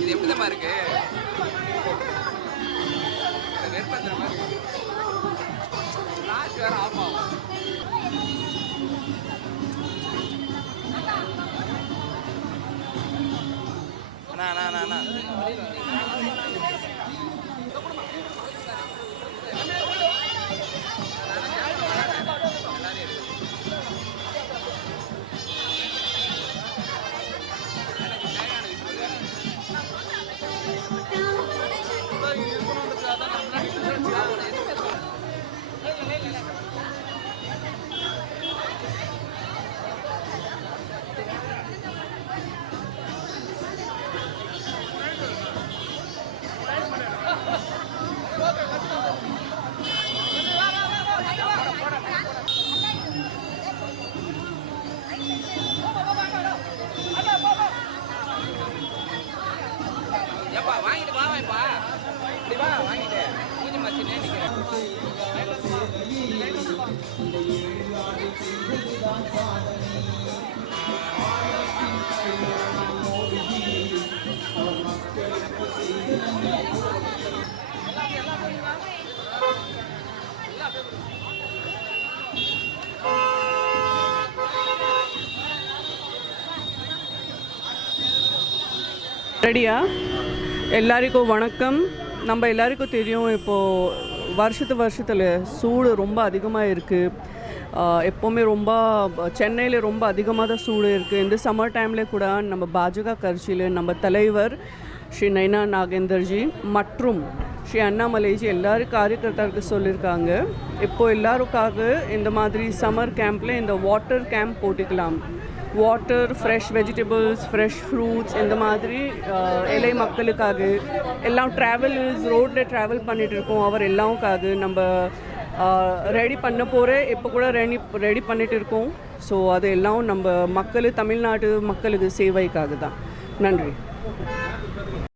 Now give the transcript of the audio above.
இது எப்படிமா இருக்கு வேற ஆமா வாங்கிட்டு வாப்பா இப்படி வா வாங்கிட்டு பூஜை மச்சினே ரெடியா? எல்லாருக்கும் வணக்கம். நம்ம எல்லாருக்கும் தெரியும், இப்போது வருஷத்தில் சூடு ரொம்ப அதிகமாக இருக்குது. எப்போவுமே ரொம்ப சென்னையில் ரொம்ப அதிகமாக தான் சூடு இருக்குது. இந்த சம்மர் டைமில் கூட நம்ம பாஜக கட்சியில் நம்ம தலைவர் ஸ்ரீ நைனா நாகேந்தர்ஜி மற்றும் ஸ்ரீ அண்ணாமலைஜி எல்லாரும் காரியகர்த்தாருக்கு சொல்லியிருக்காங்க, இப்போது எல்லாருக்காக இந்த மாதிரி சம்மர் கேம்பில் இந்த வாட்டர் கேம்ப் போட்டுக்கலாம். Water, fresh vegetables, fresh fruits, இந்த மாதிரி இலை மக்களுக்காக எல்லாம் ட்ராவல்ஸ் ரோட்டில் ட்ராவல் பண்ணிகிட்ருக்கோம். அவர் எல்லாவுக்காக நம்ம ரெடி பண்ண போகிற இப்போ கூட ரெடி பண்ணிகிட்டு இருக்கோம். ஸோ அது எல்லாம் நம்ம தமிழ்நாட்டு மக்களுக்கு சேவைக்காக தான். நன்றி.